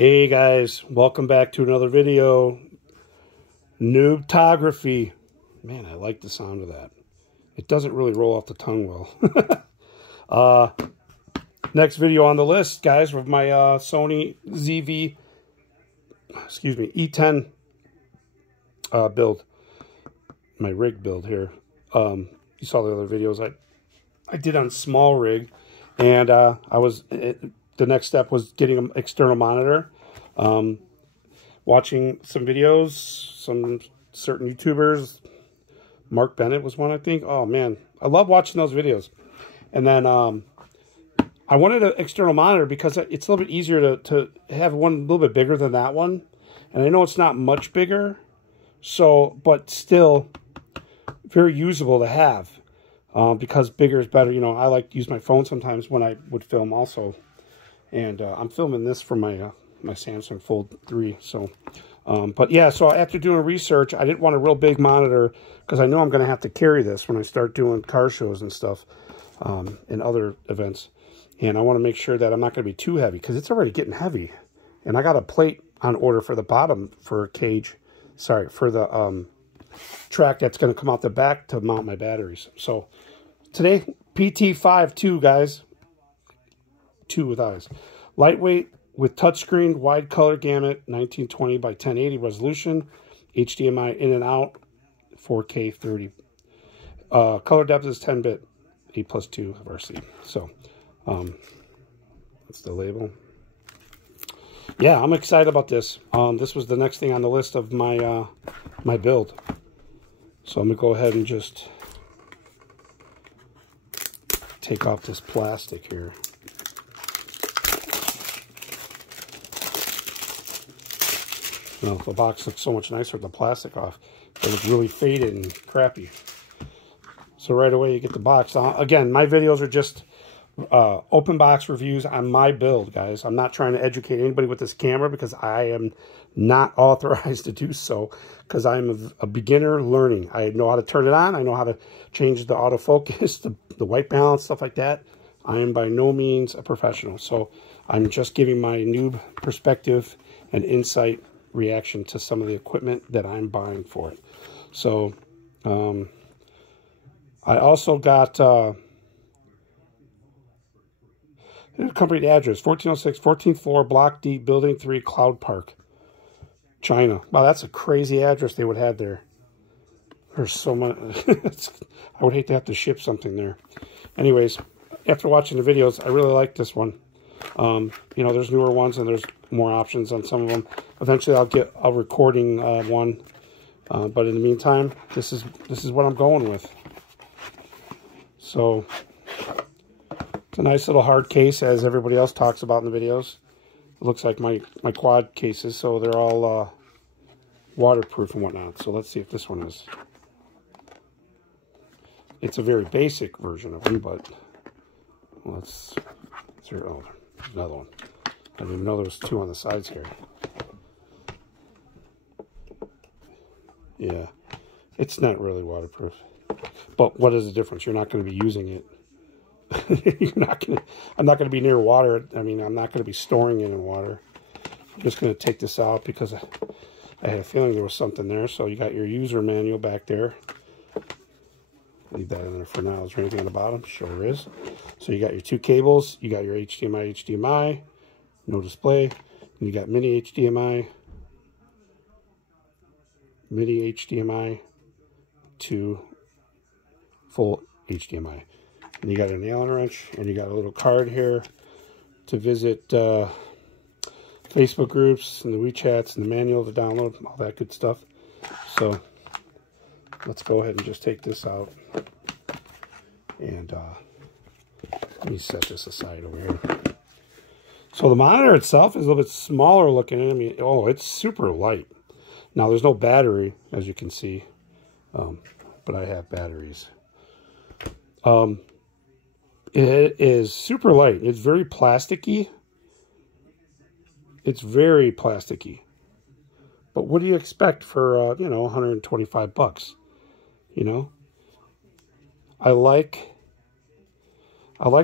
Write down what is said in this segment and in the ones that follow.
Hey guys, welcome back to another video. Noobtography. Man, I like the sound of that. It doesn't really roll off the tongue well. Next video on the list, guys, with my Sony ZV-E10 build. My rig build here. You saw the other videos I did on SmallRig, and the next step was getting an external monitor, watching some videos, some certain YouTubers. Mark Bennett was one, I think. Oh, man. I love watching those videos. And then I wanted an external monitor because it's a little bit easier to have one a little bit bigger than that one. And I know it's not much bigger, but still very usable to have because bigger is better. You know, I like to use my phone sometimes when I would film also. And I'm filming this from my my Samsung Fold 3. So, but yeah, so after doing research, I didn't want a real big monitor because I know I'm going to have to carry this when I start doing car shows and stuff and other events. And I want to make sure that I'm not going to be too heavy because it's already getting heavy. And I got a plate on order for the bottom for a cage. Sorry, for the track that's going to come out the back to mount my batteries. So today, pt5 2, guys. 2 with eyes. Lightweight with touchscreen, wide color gamut, 1920 by 1080 resolution, HDMI in and out, 4K 30. Color depth is 10-bit, 8+2 RC. So, that's the label. Yeah, I'm excited about this. This was the next thing on the list of my my build. So I'm gonna go ahead and just take off this plastic here. Well, the box looks so much nicer with the plastic off. It looks really faded and crappy. So right away you get the box. Again, my videos are just open box reviews on my build, guys. I'm not trying to educate anybody with this camera because I am not authorized to do so because I'm a beginner learning. I know how to turn it on. I know how to change the autofocus, the white balance, stuff like that. I am by no means a professional. So I'm just giving my noob perspective and insight reaction to some of the equipment that I'm buying for it. So I also got company address 1406 14th floor, Block D, Building 3, Cloud Park, China. Wow, that's a crazy address they would have there. There's so much. I would hate to have to ship something there. Anyways, after watching the videos, I really like this one. You know, there's newer ones and there's more options on some of them. Eventually I'll get a recording one, but in the meantime, this is what I'm going with. So it's a nice little hard case, as everybody else talks about in the videos. It looks like my quad cases, so they're all waterproof and whatnot. So let's see if this one is. It's a very basic version of them, but let's see. Oh, there's another one. I didn't even know there was 2 on the sides here. Yeah, it's not really waterproof. But what is the difference? You're not going to be using it. I'm not going to be near water. I mean, I'm not going to be storing it in water. I'm just going to take this out because I had a feeling there was something there. So you got your user manual back there. Leave that in there for now. Is there anything on the bottom? Sure is. So you got your 2 cables. You got your HDMI, no display. And you got mini HDMI to full HDMI. And you got an Allen wrench, and you got a little card here to visit Facebook groups and the WeChats and the manual to download, all that good stuff. So let's go ahead and just take this out. And let me set this aside over here. So the monitor itself is a little bit smaller looking. I mean, oh, it's super light. Now, there's no battery, as you can see, but I have batteries. It is super light. It's very plasticky. It's very plasticky. But what do you expect for, you know, 125 bucks? You know? I like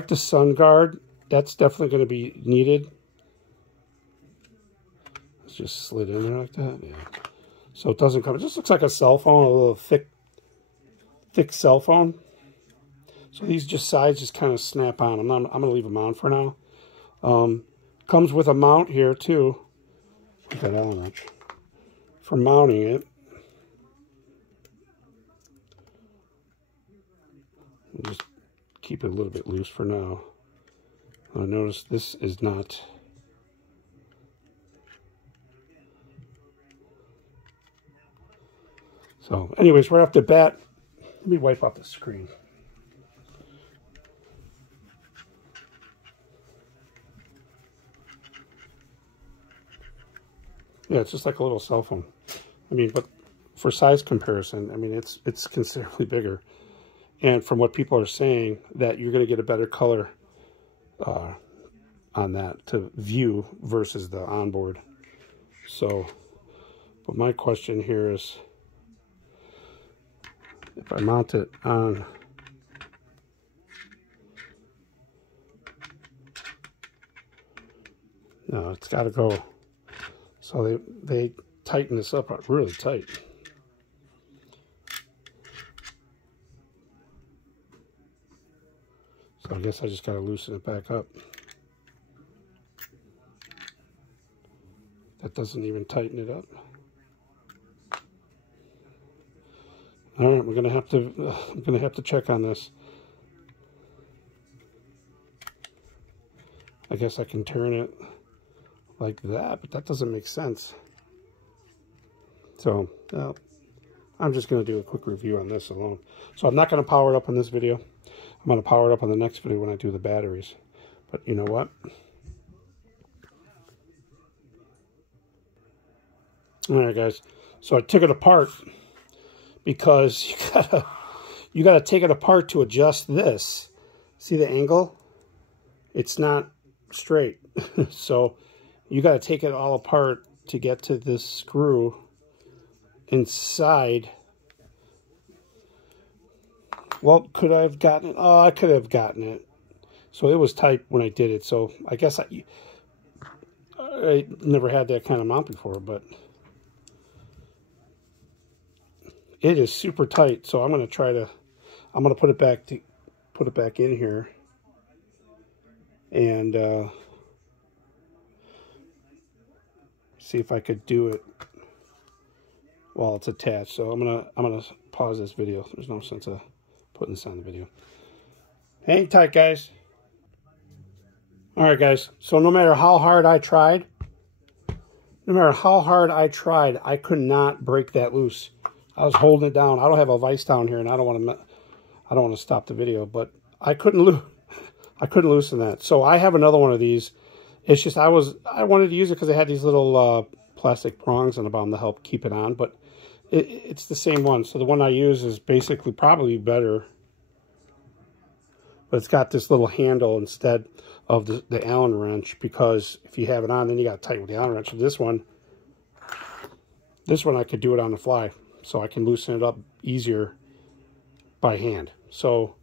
the sun guard. That's definitely going to be needed. just slid in there like that. Yeah. So it doesn't come. It just looks like a cell phone, a little thick cell phone. So these sides just kind of snap on. I'm gonna leave them on for now. Comes with a mount here too. Put that on much for mounting it. Just keep it a little bit loose for now. Notice this is not. So, anyways, right off the bat, let me wipe off the screen. Yeah, it's just like a little cell phone. I mean, but for size comparison, I mean, it's considerably bigger. And from what people are saying, that you're going to get a better color on that to view versus the onboard. So, but my question here is, if I mount it on, no, it's got to go. So they tighten this up really tight. So I guess I just got to loosen it back up. That doesn't even tighten it up. All right, I'm gonna have to check on this. I guess I can turn it like that, but that doesn't make sense. So I'm just going to do a quick review on this alone. So I'm not going to power it up on this video. I'm going to power it up on the next video when I do the batteries. But you know what? All right, guys. So I took it apart because you gotta take it apart to adjust this. See the angle? It's not straight. So you got to take it all apart to get to this screw inside. Well, could I have gotten it? Oh, I could have gotten it. So it was tight when I did it. So I guess I never had that kind of mount before, but it is super tight. So I'm going to put it back in here and see if I could do it while it's attached. So I'm gonna pause this video. There's no sense of putting this on the video. Hang tight, guys. All right, guys. So no matter how hard I tried, I could not break that loose. I was holding it down. I don't have a vise down here, and I don't want to stop the video, but I couldn't loosen that. So I have another one of these. It's just I wanted to use it because it had these little plastic prongs on the bottom to help keep it on, but it's the same one. So the one I use is basically probably better, but it's got this little handle instead of the Allen wrench, because if you have it on, then you got to tighten with the Allen wrench. So this one I could do it on the fly, so I can loosen it up easier by hand. So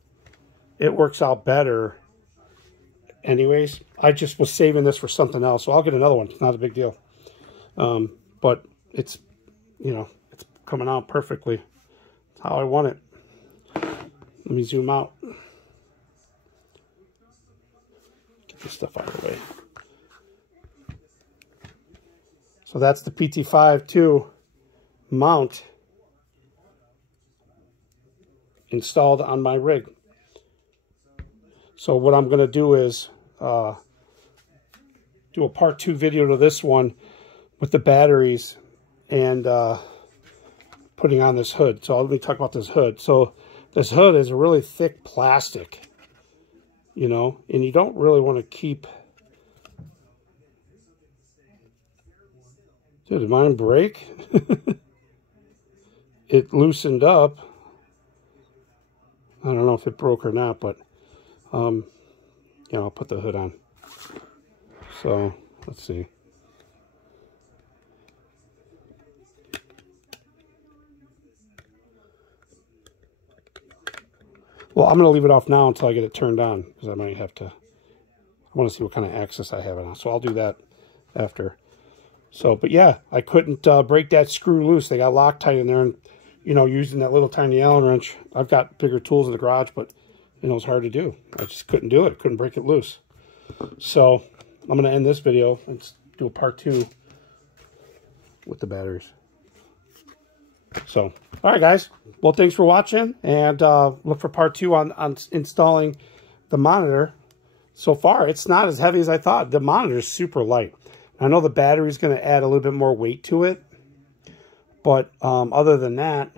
it works out better. Anyways, I just was saving this for something else, so I'll get another one. It's not a big deal. But it's, it's coming out perfectly. It's how I want it. Let me zoom out. Get this stuff out of the way. So that's the pt5 2 mount installed on my rig. So what I'm going to do is do a part 2 video to this one with the batteries and putting on this hood. So let me talk about this hood. So this hood is a really thick plastic, and you don't really want to keep... Did mine break? It loosened up. I don't know if it broke or not, but I'll put the hood on. So let's see. Well, I'm going to leave it off now until I get it turned on, because I might have to. I want to see what kind of access I have it on, so I'll do that after. So, but yeah, I couldn't break that screw loose. They got Loctite in there, and, you know, using that little tiny Allen wrench. I've got bigger tools in the garage, but, you know, it's hard to do. I just couldn't do it. Couldn't break it loose. So, I'm going to end this video and do a part 2 with the batteries. So, all right, guys. Well, thanks for watching, and look for part 2 on installing the monitor. So far, it's not as heavy as I thought. The monitor is super light. I know the battery is going to add a little bit more weight to it, but other than that,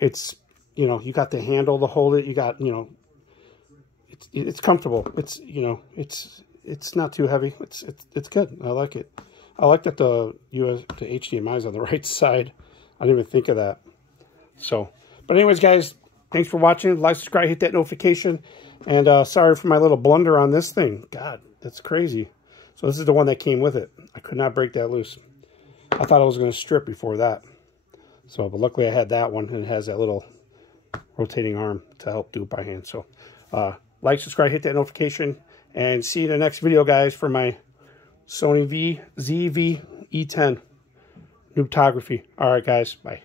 it's, you know, you got the handle to hold it. You got, you know, it's comfortable. It's, you know, it's not too heavy. It's good. I like it. I like that the HDMI is on the right side. I didn't even think of that. So, but anyways, guys, thanks for watching. Like, subscribe, hit that notification, and sorry for my little blunder on this thing. God, that's crazy. So this is the one that came with it. I could not break that loose. I thought I was going to strip before that. So, but luckily I had that one, and it has that little rotating arm to help do it by hand. So, like, subscribe, hit that notification, and see you in the next video, guys, for my Sony ZV-E10 noobtography. All right, guys, bye.